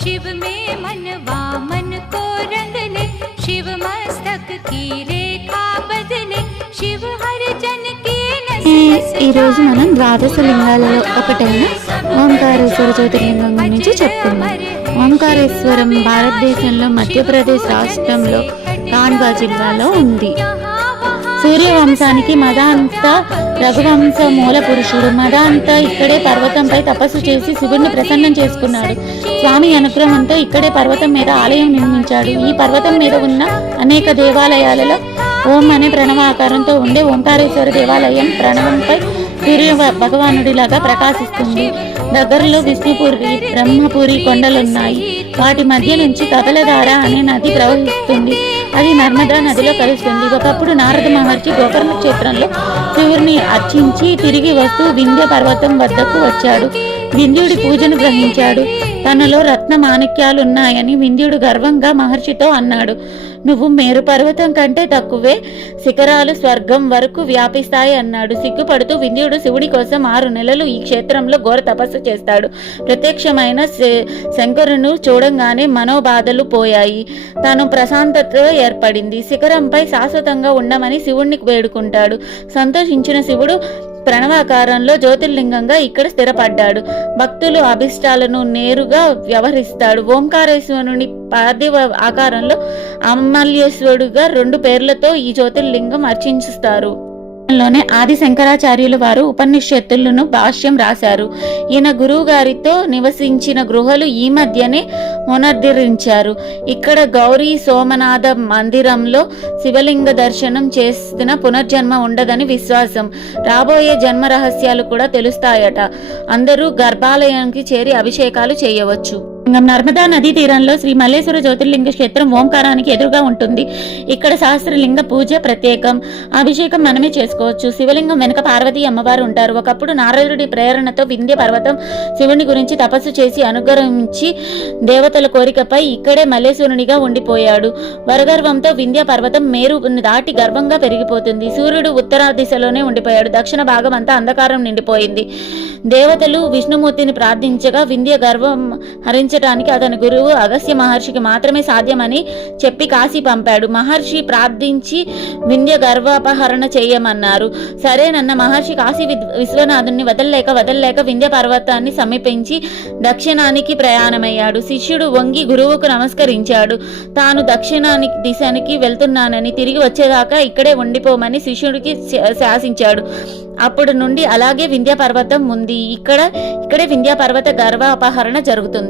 शिव में मनवा मन को रंग ले, शिव मस्तक की रेखा बदले, शिव हर जन की ఈ రోజు మనం ద్వాదశ లింగాలలో ఒకటైన ఓంకారేశ్వర జ్యోతిర్లింగం గురించి చెప్పుకుందాం. ఓంకారేశ్వరం భారతదేశంలో మధ్యప్రదేశ్ రాష్ట్రంలో ఖండ్వా జిల్లాలో ఉంది. సూర్యవంశానికి మదాంత రఘువంశ మూల పురుషుడు. మదాంత ఇక్కడే పర్వతంపై తపస్సు చేసి శివుడిని ప్రసన్నం చేసుకున్నాడు. స్వామి అనుగ్రహంతో ఇక్కడే పర్వతం మీద ఆలయం నిర్మించాడు. ఈ పర్వతం మీద ఉన్న అనేక దేవాలయాలలో ఓం అనే ప్రణవాకారంతో ఉండే ఓంకారేశ్వర దేవాలయం ప్రణవంపై సూర్య భగవానుడిలాగా ప్రకాశిస్తుంది. దగ్గరలో విష్ణుపురి, బ్రహ్మపురి కొండలున్నాయి. వాటి మధ్య నుంచి కపిలధార అనే నది ప్రవహిస్తుంది. అది నర్మదా నదిలో కలుస్తుంది. ఒకప్పుడు నారద మహర్షి గోకర్ణ క్షేత్రంలో శివుడిని అర్చించి తిరిగి వస్తూ వింధ్య పర్వతం వద్దకు వచ్చాడు. వింధ్యుడి పూజను గ్రహించాడు. తనలో రత్న మాణిక్యాలున్నాయని వింధ్యుడు గర్వంగా మహర్షితో అన్నాడు. నువ్వు మేరు పర్వతం కంటే తక్కువే, శిఖరాలు స్వర్గం వరకు వ్యాపిస్తాయి అన్నాడు. సిగ్గుపడుతూ వింధ్యుడు శివుడి కోసం 6 నెలలు ఈ క్షేత్రంలో ఘోర తపస్సు చేస్తాడు. ప్రత్యక్షమైన శంకరును చూడంగానే మనోబాధలు పోయాయి. తాను ప్రశాంతత ఏర్పడింది. శిఖరంపై శాశ్వతంగా ఉండమని శివుడిని వేడుకుంటాడు. సంతోషించిన శివుడు ప్రణవాకారంలో జ్యోతిర్లింగంగా ఇక్కడ స్థిరపడ్డాడు. భక్తులు అభిష్టాలను నేరుగా వ్యవహరిస్తాడు. ఓంకారేశ్వరుని పార్థివ ఆకారంలో అమల్యేశ్వరుడుగా 2 పేర్లతో ఈ జ్యోతిర్లింగం అర్చించుస్తారు. లోనే ఆది శంకరాచార్యులు వారు ఉపనిషత్తులను భాష్యం రాశారు. ఈయన గురువు గారితో నివసించిన గృహలు ఈ మధ్యనే పునరుద్ధరించారు. ఇక్కడ గౌరీ సోమనాథ మందిరంలో శివలింగ దర్శనం చేసిన పునర్జన్మ ఉండదని విశ్వాసం. రాబోయే జన్మ రహస్యాలు కూడా తెలుస్తాయట. అందరూ గర్భాలయానికి చేరి అభిషేకాలు చేయవచ్చు. నర్మదా నదీ తీరంలో శ్రీ మల్లేశ్వర జ్యోతిర్లింగ క్షేత్రం ఓంకారానికి ఎదురుగా ఉంటుంది. ఇక్కడ సహస్రలింగ పూజ ప్రత్యేకం. అభిషేకం మనమే చేసుకోవచ్చు. శివలింగం వెనుక పార్వతీ అమ్మవారు ఉంటారు. ఒకప్పుడు నారదుడి ప్రేరణతో వింధ్య పర్వతం శివుని గురించి తపస్సు చేసి అనుగ్రహించి దేవతల కోరికపై ఇక్కడే మల్లేశ్వరునిగా ఉండిపోయాడు. వరగర్వంతో వింధ్య పర్వతం మేరు దాటి గర్వంగా పెరిగిపోతుంది. సూర్యుడు ఉత్తర దిశలోనే ఉండిపోయాడు. దక్షిణ భాగం అంతా అంధకారం నిండిపోయింది. దేవతలు విష్ణుమూర్తిని ప్రార్థించగా వింధ్య గర్వం హరించడానికి అతని గురువు అగస్త్య మహర్షికి మాత్రమే సాధ్యమని చెప్పి కాశీ పంపాడు. మహర్షి ప్రార్థించి వింధ్య గర్వాపహరణ చేయమన్నారు. సరేనన్న మహర్షి కాశీ విశ్వనాథుని వదల్లేక వింధ్య పర్వతాన్ని సమీపించి దక్షిణానికి ప్రయాణమయ్యాడు. శిష్యుడు వంగి గురువుకు నమస్కరించాడు. తాను దక్షిణానికి దిశనికి వెళ్తున్నానని, తిరిగి వచ్చేదాకా ఇక్కడే ఉండిపోమని శిష్యుడికి శాసించాడు. అప్పుడు నుండి అలాగే వింధ్య పర్వతం ఉంది. ఇక్కడే వింధ్య పర్వత గర్వాపహరణ జరుగుతుంది.